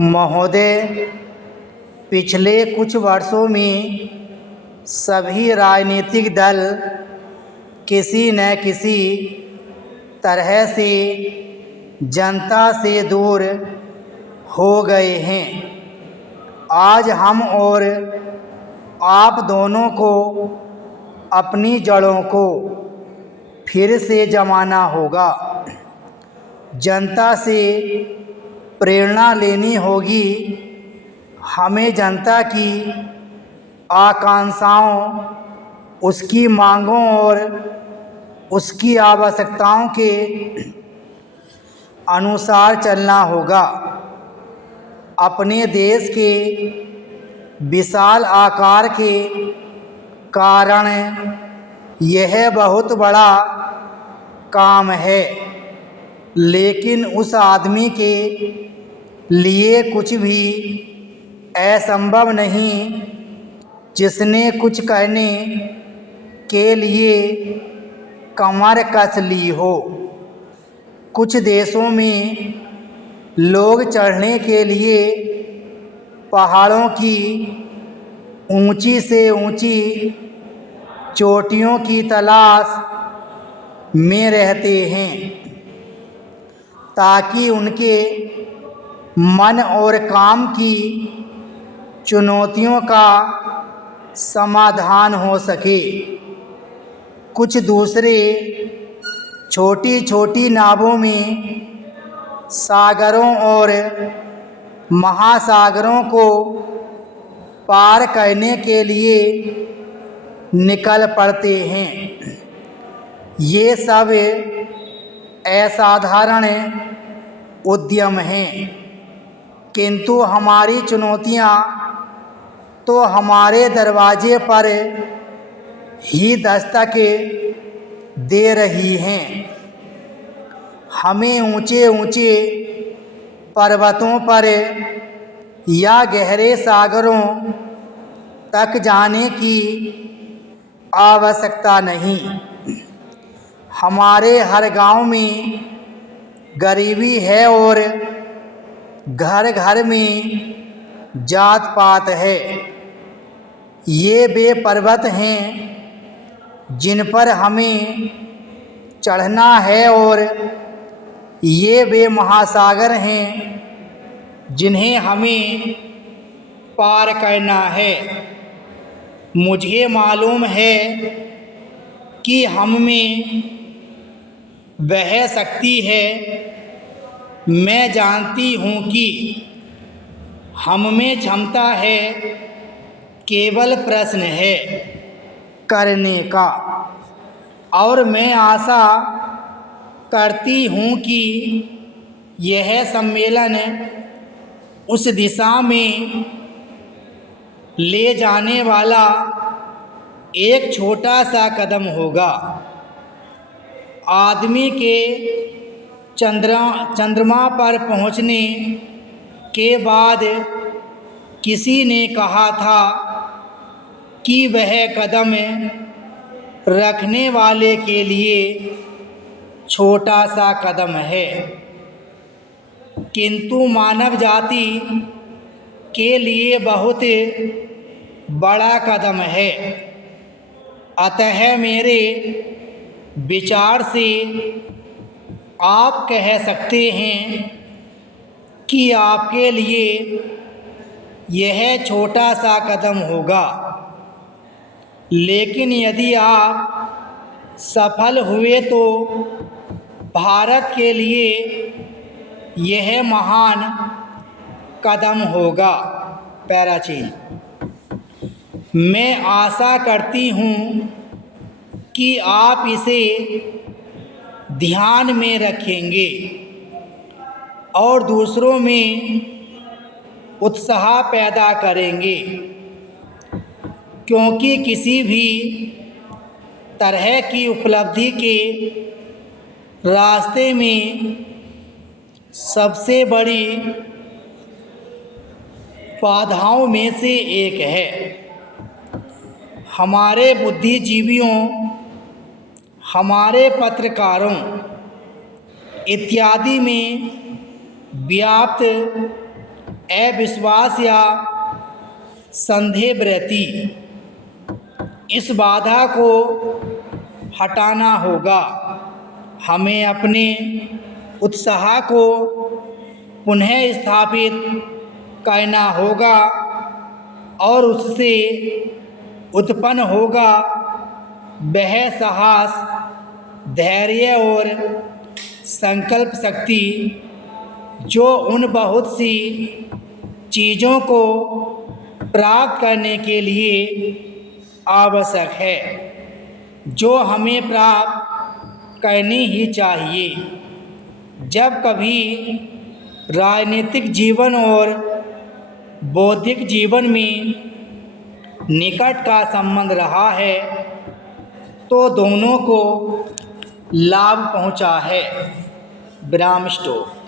महोदय, पिछले कुछ वर्षों में सभी राजनीतिक दल किसी न किसी तरह से जनता से दूर हो गए हैं। आज हम और आप दोनों को अपनी जड़ों को फिर से जमाना होगा। जनता से प्रेरणा लेनी होगी। हमें जनता की आकांक्षाओं, उसकी मांगों और उसकी आवश्यकताओं के अनुसार चलना होगा। अपने देश के विशाल आकार के कारण यह बहुत बड़ा काम है, लेकिन उस आदमी के लिए कुछ भी असंभव नहीं जिसने कुछ करने के लिए कमर कस ली हो। कुछ देशों में लोग चढ़ने के लिए पहाड़ों की ऊंची से ऊंची चोटियों की तलाश में रहते हैं ताकि उनके मन और काम की चुनौतियों का समाधान हो सके। कुछ दूसरे छोटी छोटी नावों में सागरों और महासागरों को पार करने के लिए निकल पड़ते हैं। ये सब असाधारण उद्यम हैं, किंतु हमारी चुनौतियां तो हमारे दरवाजे पर ही दस्तक दे रही हैं। हमें ऊंचे ऊंचे पर्वतों पर या गहरे सागरों तक जाने की आवश्यकता नहीं। हमारे हर गांव में गरीबी है और घर घर में जात पात है। ये वे पर्वत हैं जिन पर हमें चढ़ना है और ये वे महासागर हैं जिन्हें हमें पार करना है। मुझे मालूम है कि हम में वह शक्ति है। मैं जानती हूँ कि हम में क्षमता है, केवल प्रश्न है करने का। और मैं आशा करती हूँ कि यह सम्मेलन उस दिशा में ले जाने वाला एक छोटा सा कदम होगा। आदमी के चंद्रमा पर पहुँचने के बाद किसी ने कहा था कि वह कदम रखने वाले के लिए छोटा सा कदम है, किंतु मानव जाति के लिए बहुत बड़ा कदम है। अतः मेरे विचार से आप कह सकते हैं कि आपके लिए यह छोटा सा कदम होगा, लेकिन यदि आप सफल हुए तो भारत के लिए यह महान कदम होगा। पैराचीन। मैं आशा करती हूँ कि आप इसे ध्यान में रखेंगे और दूसरों में उत्साह पैदा करेंगे, क्योंकि किसी भी तरह की उपलब्धि के रास्ते में सबसे बड़ी बाधाओं में से एक है। हमारे बुद्धिजीवियों, हमारे पत्रकारों इत्यादि में व्याप्त अविश्वास या संदेह वृत्ति, इस बाधा को हटाना होगा। हमें अपने उत्साह को पुनः स्थापित करना होगा और उससे उत्पन्न होगा वह साहस, धैर्य और संकल्प शक्ति जो उन बहुत सी चीज़ों को प्राप्त करने के लिए आवश्यक है जो हमें प्राप्त करनी ही चाहिए। जब कभी राजनीतिक जीवन और बौद्धिक जीवन में निकट का संबंध रहा है तो दोनों को लाभ पहुंचा है। विराम स्टॉप।